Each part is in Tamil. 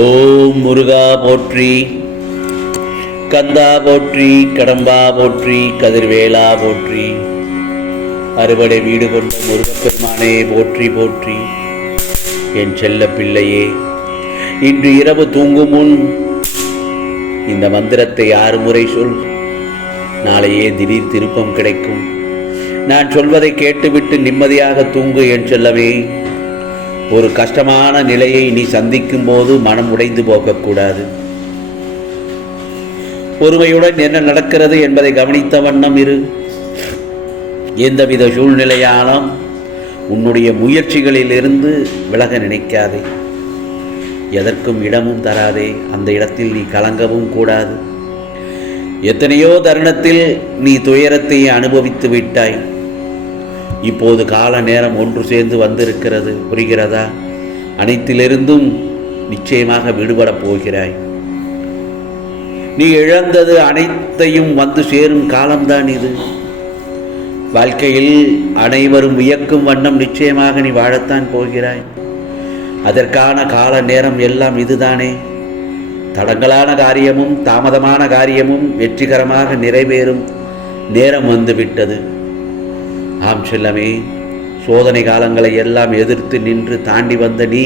ஓம் முருகா போற்றி, கந்தா போற்றி, கடம்பா போற்றி, கதிர்வேலா போற்றி, அறுபடை வீடு கொண்ட முருகப்பெருமானே போற்றி போற்றி. என் செல்ல பிள்ளையே, இன்று இரவு தூங்கும் முன் இந்த மந்திரத்தை 6 முறை சொல். நாளையே திடீர் திருப்பம் கிடைக்கும். நான் சொல்வதை கேட்டுவிட்டு நிம்மதியாக தூங்கு என் செல்லவே. ஒரு கஷ்டமான நிலையை நீ சந்திக்கும் போது மனம் உடைந்து போகக்கூடாது. பொறுமையுடன் என்ன நடக்கிறது என்பதை கவனித்த வண்ணம் இரு. எந்தவித சூழ்நிலையாலும் உன்னுடைய முயற்சிகளிலிருந்து விலக நினைக்காதே. எதற்கும் இடமும் தராதே. அந்த இடத்தில் நீ கலங்கவும் கூடாது. எத்தனையோ தருணத்தில் நீ துயரத்தை அனுபவித்து விட்டாய். இப்போது கால நேரம் ஒன்று சேர்ந்து வந்திருக்கிறது. புரிகிறதா? அனைத்திலிருந்தும் நிச்சயமாக விடுபடப் போகிறாய். நீ இழந்தது அனைத்தையும் வந்து சேரும் காலம்தான் இது. வாழ்க்கையில் அனைவரும் வியக்கும் வண்ணம் நிச்சயமாக நீ வாழத்தான் போகிறாய். அதற்கான கால நேரம் எல்லாம் இதுதானே. தடங்கலான காரியமும் தாமதமான காரியமும் வெற்றிகரமாக நிறைவேறும் நேரம் வந்துவிட்டது. ஆம் செல்லமே, சோதனை காலங்களை எல்லாம் எதிர்த்து நின்று தாண்டி வந்த நீ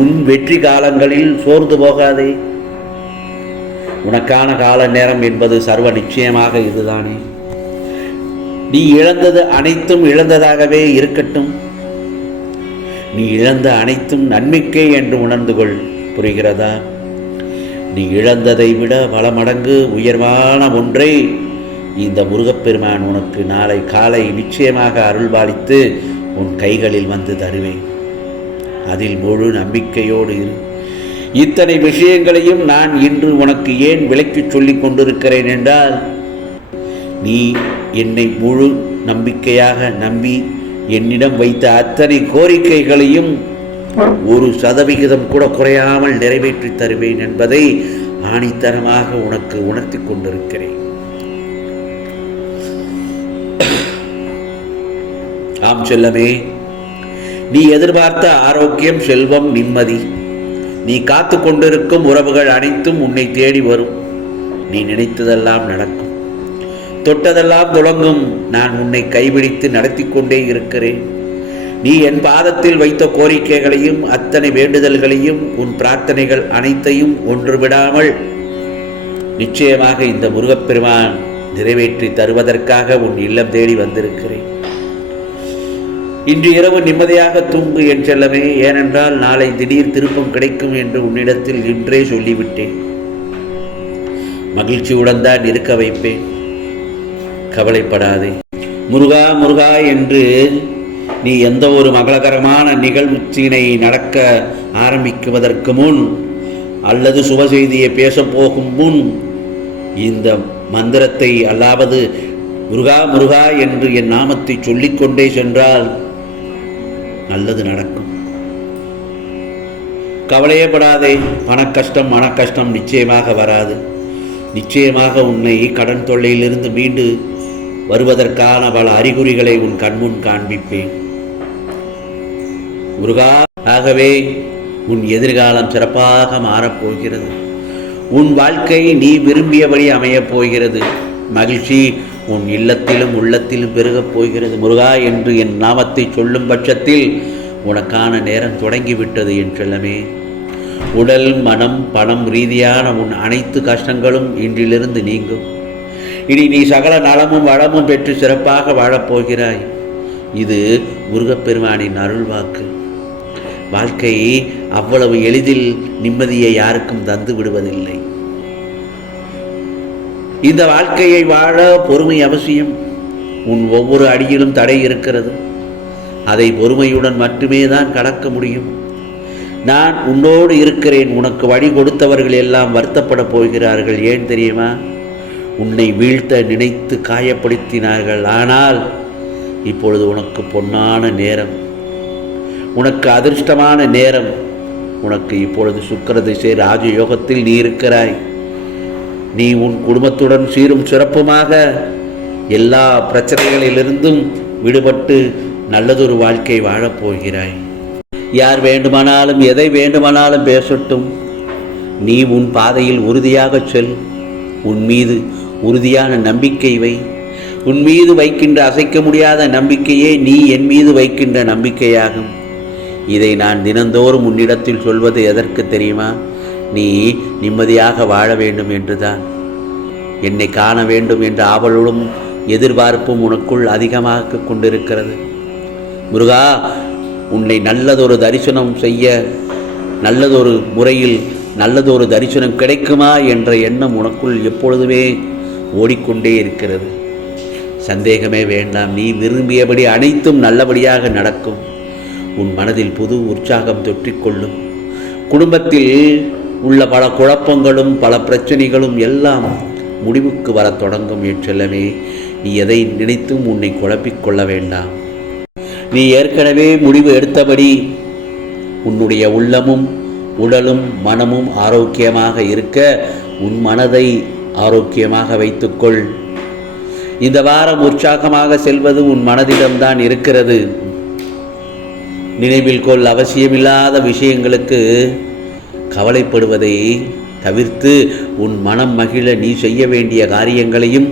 உன் வெற்றி காலங்களில் சோர்ந்து போகாதே. உனக்கான கால நேரம் என்பது சர்வ நிச்சயமாக இதுதானே. நீ இழந்தது அனைத்தும் இழந்ததாகவே இருக்கட்டும். நீ இழந்த அனைத்தும் நன்மைக்கே என்று உணர்ந்து கொள். புரிகிறதா? நீ இழந்ததை விட பல மடங்கு உயர்வான ஒன்றை இந்த முருகப்பெருமான் உனக்கு நாளை காலை நிச்சயமாக அருள்பாலித்து உன் கைகளில் வந்து தருவேன். அதில் முழு நம்பிக்கையோடு இரு. இத்தனை விஷயங்களையும் நான் இன்று உனக்கு ஏன் விளக்கி சொல்லிக் கொண்டிருக்கிறேன் என்றால், நீ என்னை முழு நம்பிக்கையாக நம்பி என்னிடம் வைத்த அத்தனை கோரிக்கைகளையும் 1% கூட குறையாமல் நிறைவேற்றி தருவேன் என்பதை ஆணித்தரமாக உனக்கு உணர்த்தி கொண்டிருக்கிறேன். ஆம் செல்லமே, நீ எதிர்பார்த்த ஆரோக்கியம், செல்வம், நிம்மதி, நீ காத்து கொண்டிருக்கும் உறவுகள் அனைத்தும் உன்னை தேடி வரும். நீ நினைத்ததெல்லாம் நடக்கும். தொட்டதெல்லாம் தொடங்கும். நான் உன்னை கைபிடித்து நடத்தி கொண்டே இருக்கிறேன். நீ என் பாதத்தில் வைத்த கோரிக்கைகளையும் அத்தனை வேண்டுதல்களையும் உன் பிரார்த்தனைகள் அனைத்தையும் ஒன்று விடாமல் நிச்சயமாக இந்த முருகப்பெருமான் நிறைவேற்றி தருவதற்காக உன் இல்லம் தேடி வந்திருக்கிறேன். இன்று இரவு நிம்மதியாக தூங்கு என் செல்லமே. ஏனென்றால் நாளை திடீர் திருப்பம் கிடைக்கும் என்று உன்னிடத்தில் இன்றே சொல்லிவிட்டேன். மகிழ்ச்சியுடன் தான் இருக்க வைப்பேன். கவலைப்படாதே. முருகா முருகா என்று நீ எந்த ஒரு மங்களகரமான நிகழ்ச்சியினை நடக்க ஆரம்பிக்குவதற்கு முன் அல்லது சுப செய்தியை பேசப்போகும் முன் இந்த மந்திரத்தை அல்லாவது முருகா முருகா என்று என் நாமத்தை சொல்லிக்கொண்டே சென்றால் நல்லது நடக்கும். கவலையே படாதே. பணக்கஷ்டம் மனக்கஷ்டம் நிச்சயமாக வராது. நிச்சயமாக உன்னை கடன் தொல்லையிலிருந்து மீண்டு வருவதற்கான பல அறிகுறிகளை உன் கண்முன் காண்பிப்பேன். முருகா, ஆகவே உன் எதிர்காலம் சிறப்பாக மாறப்போகிறது. உன் வாழ்க்கை நீ விரும்பியபடி அமையப் போகிறது. மகிழ்ச்சி உன் இல்லத்திலும் உள்ளத்திலும் பெருகப் போகிறது. முருகா என்று என் நாமத்தை சொல்லும் பட்சத்தில் உனக்கான நேரம் தொடங்கிவிட்டது என் செல்லமே. உடல், மனம், பணம் ரீதியான உன் அனைத்து கஷ்டங்களும் இன்றிலிருந்து நீங்கும். இனி நீ சகல நலமும் வளமும் பெற்று சிறப்பாக வாழப்போகிறாய். இது முருகப்பெருமானின் அருள்வாக்கு. வாழ்க்கை அவ்வளவு எளிதில் நிம்மதியை யாருக்கும் தந்து விடுவதில்லை. இந்த வாழ்க்கையை வாழ பொறுமை அவசியம். உன் ஒவ்வொரு அடியிலும் தடை இருக்கிறது. அதை பொறுமையுடன் மட்டுமே தான் கடக்க முடியும். நான் உன்னோடு இருக்கிறேன். உனக்கு வழி கொடுத்தவர்கள் எல்லாம் வருத்தப்பட போகிறார்கள். ஏன் தெரியுமா? உன்னை வீழ்த்த நினைத்து காயப்படுத்தினார்கள். ஆனால் இப்பொழுது உனக்கு பொன்னான நேரம், உனக்கு அதிர்ஷ்டமான நேரம். உனக்கு இப்பொழுது சுக்கிர திசை ராஜயோகத்தில் நீ இருக்கிறாய். நீ உன் குடும்பத்துடன் சீரும் சிறப்புமாக எல்லா பிரச்சனைகளிலிருந்தும் விடுபட்டு நல்லதொரு வாழ்க்கை வாழப்போகிறாய். யார் வேண்டுமானாலும் எதை வேண்டுமானாலும் பேசட்டும், நீ உன் பாதையில் உறுதியாக செல். உன் மீது உறுதியான நம்பிக்கை வை. உன் மீது வைக்கின்ற அசைக்க முடியாத நம்பிக்கையே நீ என் மீது வைக்கின்ற நம்பிக்கையாகும். இதை நான் தினந்தோறும் உன்னிடத்தில் சொல்வது எதற்கு தெரியுமா? நீ நிம்மதியாக வாழ வேண்டும் என்றுதான். என்னை காண வேண்டும் என்ற ஆவலும் எதிர்பார்ப்பும் உனக்குள் அதிகமாக கொண்டிருக்கிறது. முருகா, உன்னை நல்லதொரு தரிசனம் செய்ய, நல்லதொரு முறையில் நல்லதொரு தரிசனம் கிடைக்குமா என்ற எண்ணம் உனக்குள் எப்பொழுதுமே ஓடிக்கொண்டே இருக்கிறது. சந்தேகமே வேண்டாம், நீ விரும்பியபடி அனைத்தும் நல்லபடியாக நடக்கும். உன் மனதில் புது உற்சாகம் தொற்றிக்கொள்ளும். குடும்பத்தில் உள்ள பல குழப்பங்களும் பல பிரச்சனைகளும் எல்லாம் முடிவுக்கு வர தொடங்கும். என் செல்லமே, நீ எதை நினைத்தும் உன்னை குழப்பிக்கொள்ள வேண்டாம். நீ ஏற்கனவே முடிவு எடுத்தபடி உன்னுடைய உள்ளமும் உடலும் மனமும் ஆரோக்கியமாக இருக்க உன் மனதை ஆரோக்கியமாக வைத்துக்கொள். இந்த வாரம் உற்சாகமாக செல்வது உன் மனதிடம்தான் இருக்கிறது. நினைவில் கொள், அவசியமில்லாத விஷயங்களுக்கு கவலைப்படுவதை தவிர்த்து உன் மனம் மகிழ நீ செய்ய வேண்டிய காரியங்களையும்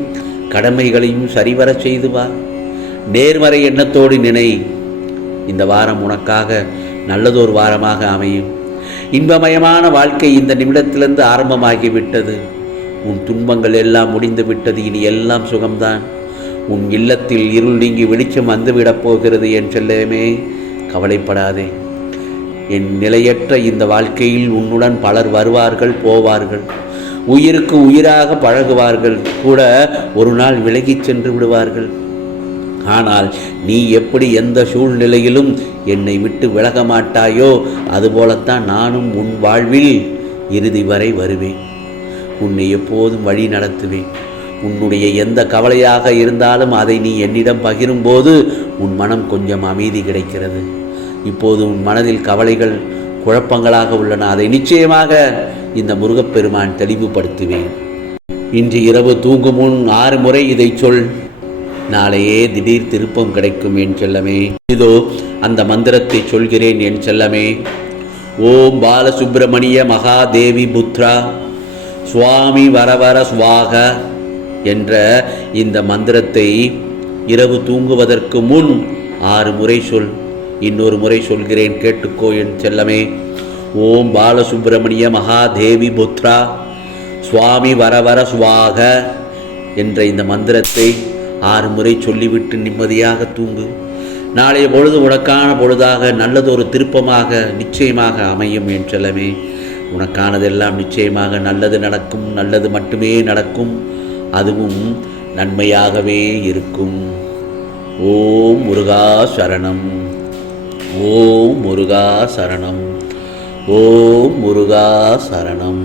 கடமைகளையும் சரிவர செய்து வா. நேர்மறை எண்ணத்தோடு நினை. இந்த வாரம் உனக்காக நல்லதொரு வாரமாக அமையும். இன்பமயமான வாழ்க்கை இந்த நிமிடத்திலிருந்து ஆரம்பமாகிவிட்டது. உன் துன்பங்கள் எல்லாம் முடிந்து விட்டது. இனி எல்லாம் சுகம்தான். உன் இல்லத்தில் இருள் நீங்கி வெளிச்சம் வந்துவிடப் போகிறது. என் செல்லமே, கவலைப்படாதே. என் நிலையற்ற இந்த வாழ்க்கையில் உன்னுடன் பலர் வருவார்கள், போவார்கள். உயிருக்கு உயிராக பழகுவார்கள் கூட. ஒரு நாள் விலகிச் சென்று விடுவார்கள். ஆனால் நீ எப்படி எந்த சூழ்நிலையிலும் என்னை விட்டு விலக மாட்டாயோ, அதுபோலத்தான் நானும் உன் வாழ்வில் இறுதி வரை வருவேன். உன்னை எப்போதும் வழி நடத்துவேன். உன்னுடைய எந்த கவலையாக இருந்தாலும் அதை நீ என்னிடம் பகிரும்போது உன் மனம் கொஞ்சம் அமைதி கிடைக்கிறது. இப்போது உன் மனதில் கவலைகள் குழப்பங்களாக உள்ளன. அதை நிச்சயமாக இந்த முருகப்பெருமான் தெளிவுபடுத்துவேன். இன்று இரவு தூங்கும் முன் 6 முறை இதை சொல். நாளையே திடீர் திருப்பம் கிடைக்கும். என் செல்லமே, இதோ அந்த மந்திரத்தை சொல்கிறேன். என் செல்லமே, ஓம் பாலசுப்பிரமணிய மகாதேவி புத்ரா சுவாமி வரவர ஸ்வாக என்ற இந்த மந்திரத்தை இரவு தூங்குவதற்கு முன் 6 முறை சொல். இன்னொரு முறை சொல்கிறேன், கேட்டுக்கோ என் செல்லமே. ஓம் பாலசுப்பிரமணிய மகாதேவி புத்ரா சுவாமி வரவர ஸ்வாக என்ற இந்த மந்திரத்தை 6 முறை சொல்லிவிட்டு நிம்மதியாக தூங்கு. நாளைய பொழுது உனக்கான பொழுதாக நல்லதொரு திருப்பமாக நிச்சயமாக அமையும். என் செல்லமே, உனக்கானதெல்லாம் நிச்சயமாக நல்லது நடக்கும். நல்லது மட்டுமே நடக்கும். அதுவும் நன்மையாகவே இருக்கும். ஓம் முருகா சரணம். ஓம் முருகா சரணம். ஓம் முருகா சரணம்.